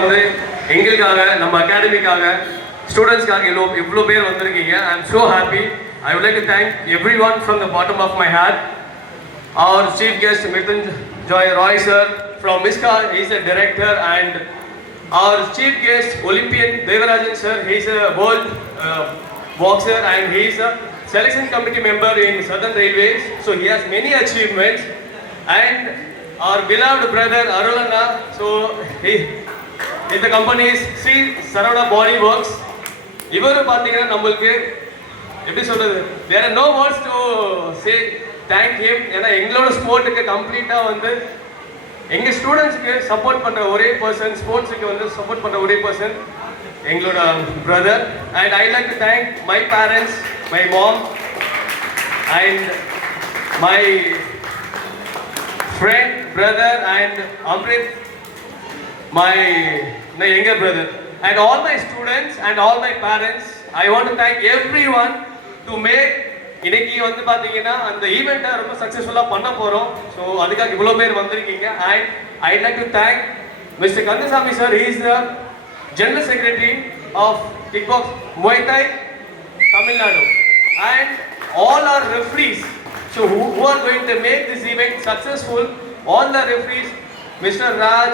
வந்து எங்களுக்காக நம்ம அகாடமிக்காக ஸ்டூடெண்ட்ஸ்க்காக இவ்வளோ பேர் வந்திருக்கீங்க. I am so happy. I would like to thank everyone from the bottom of my heart. Our chief guest Mrityunjay Roy sir from MISCA, he is a director, and our chief guest Olympian Devarajan sir, he is a world boxer and he is a selection committee member in Southern Railways, so he has many achievements. And our beloved brother Arulana, so he in the company is Sri Saravana Body Works. இவரு பார்த்தீங்கன்னா நம்மளுக்கு எப்படி சொல்றது, there are no words to say thank him. ஏன்னா எங்களோட ஸ்போர்ட்டுக்கு கம்ப்ளீட்டாக வந்து எங்கள் ஸ்டூடெண்ட்ஸுக்கு சப்போர்ட் பண்ணுற ஒரே பர்சன், ஸ்போர்ட்ஸுக்கு வந்து சப்போர்ட் பண்ணுற ஒரே பர்சன் எங்களோட brother. And I like to thank my parents, my mom and my friend, brother and Amrit, my younger brother, and all my students and all my parents. I want to thank everyone to make இன்னைக்கு வந்து பாத்தீங்கன்னா அந்த ஈவெண்ட்டை ரொம்ப சக்சஸ்ஃபுல்லாக பண்ண போகிறோம். So அதுக்காக இவ்வளோ பேர் வந்திருக்கீங்க. And I like to thank mister Kandasamy sir. He is the general secretary of kick box muay Thai Tamil Nadu, and all our referees. So who are going to make this event successful? All the referees, Mr. Raj,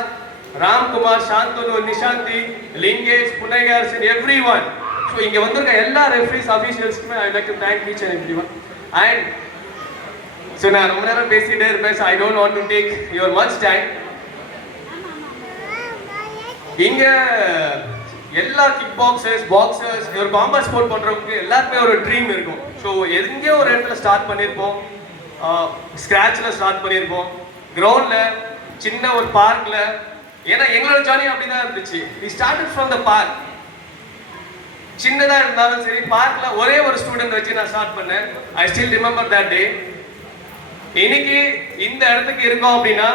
Ram Kumar, Shantanu, Nishanti, Lingesh, Punagars, and everyone. So inge vandirukka ella referees officials ku I like to thank each and everyone. And so na romba neram pesite irpen, so I don't want to take your much time. Inga எல்லா kick boxers ஒரு combat sport பண்ணுறவங்களுக்கு எல்லாருக்குமே ஒரு dream இருக்கும். So எங்கேயோ ஒரு இடத்துல start பண்ணியிருப்போம், ஸ்க்ராட்சில் ஸ்டார்ட் பண்ணியிருப்போம், கிரவுண்டில் சின்ன ஒரு பார்க்கில். ஏன்னா எங்களோட ஜர்னி அப்படி தான் இருந்துச்சு. We started from the park. சின்னதாக இருந்தாலும் சரி, பார்க்கில் ஒரே ஒரு ஸ்டூடெண்ட் வச்சு நான் ஸ்டார்ட் பண்ணேன். I still remember that day. இன்னைக்கு இந்த இடத்துக்கு இருக்கோம் அப்படின்னா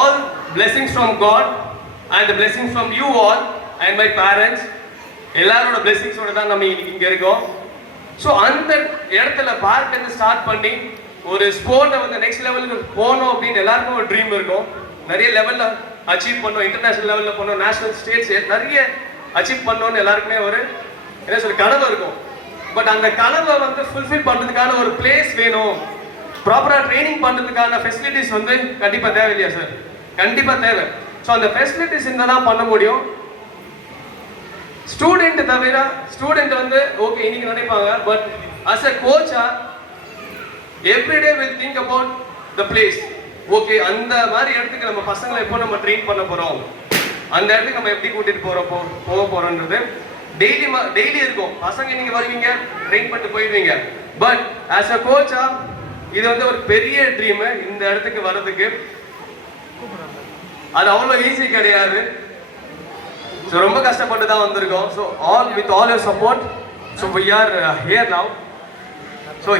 all blessings from God and blessings from you all and my parents, எல்லாரோட பிளெஸிங்ஸோட தான் நம்ம இன்னைக்கு இங்கே இருக்கோம். ஸோ அந்த இடத்துல பார்க்லேருந்து ஸ்டார்ட் பண்ணி ஒரு ஸ்போர்ட்டை வந்து நெக்ஸ்ட் லெவலுக்கு போகணும் அப்படின்னு எல்லாருக்கும் ஒரு ட்ரீம் இருக்கும். நிறைய லெவலில் அச்சீவ் பண்ணோம், இன்டர்நேஷ்னல் லெவலில் போனோம், நேஷனல் ஸ்டேட்ஸ் நிறைய அச்சீவ் பண்ணோன்னு எல்லாருக்குமே ஒரு என்ன சொல்ல கனவு இருக்கும். பட் அந்த கனவை வந்து ஃபுல்ஃபில் பண்ணுறதுக்கான ஒரு பிளேஸ் வேணும், ப்ராப்பராக ட்ரைனிங் பண்ணுறதுக்கான ஃபெசிலிட்டிஸ் வந்து கண்டிப்பாக தேவை இல்லையா சார்? கண்டிப்பாக தேவை. ஸோ அந்த ஃபெசிலிட்டிஸ் இருந்தால் தான் பண்ண முடியும். ஸ்டூடெண்ட் தவிர ஸ்டூடெண்ட் வந்து ஓகே இன்னைக்கு நினைப்பாங்க, பட் அஸ் அ கோச்சா everyday will think about the place. Okay அந்த மாதிரி இடத்துக்கு நம்ம பசங்களை எப்போ நம்ம ட்ரெயின் பண்ண போகிறோம், அந்த இடத்துக்கு நம்ம எப்படி கூட்டிகிட்டு போக போகிறோன்றது டெய்லி இருக்கும். பசங்க இன்னைக்கு வருவீங்க, ட்ரெயின் பண்ணிட்டு போயிடுவீங்க. பட் ஆஸ் அ கோச்சா இது வந்து ஒரு பெரிய ட்ரீமு. இந்த இடத்துக்கு வர்றதுக்கு அது அவ்வளோ ஈஸி கிடையாது. ஸோ ரொம்ப கஷ்டப்பட்டு தான் வந்திருக்கோம். So with all your support, so we are here now. So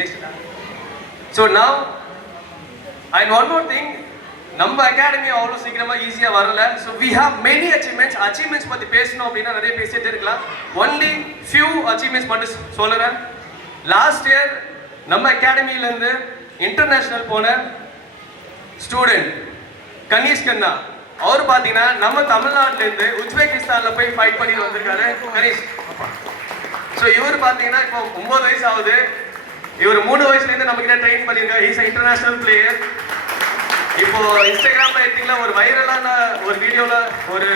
next now and one more thing, நம்ம அகாடமி அவ்வளோ சீக்கிரமாக ஈஸியாக வரல. So we have many achievements பற்றி பேசணும் அப்படின்னா நிறைய பேசிகிட்டே இருக்கலாம். ஒன்லி ஃபியூ அச்சீவ்மெண்ட்ஸ் மட்டும் சொல்லுறேன். லாஸ்ட் இயர் நம்ம அகாடமியிலேருந்து இன்டர்நேஷ்னல் போன ஸ்டூடெண்ட் கணேஷ் கண்ணா, அவர் பார்த்தீங்கன்னா நம்ம தமிழ்நாட்டிலேருந்து உஸ்பெகிஸ்தானில் போய் ஃபைட் பண்ணிட்டு வந்திருக்காரு கணேஷ். ஸோ இவர் பார்த்தீங்கன்னா இப்போ 9 வயசு ஆகுது. இவர் 3 வயசுலேருந்து நம்ம கிட்ட ட்ரெயின் பண்ணியிருக்காரு. Is international player. இப்போ இன்ஸ்டாகிராமில் எடுத்தீங்கன்னா ஒரு வைரலான ஒரு வீடியோவில் ஒரு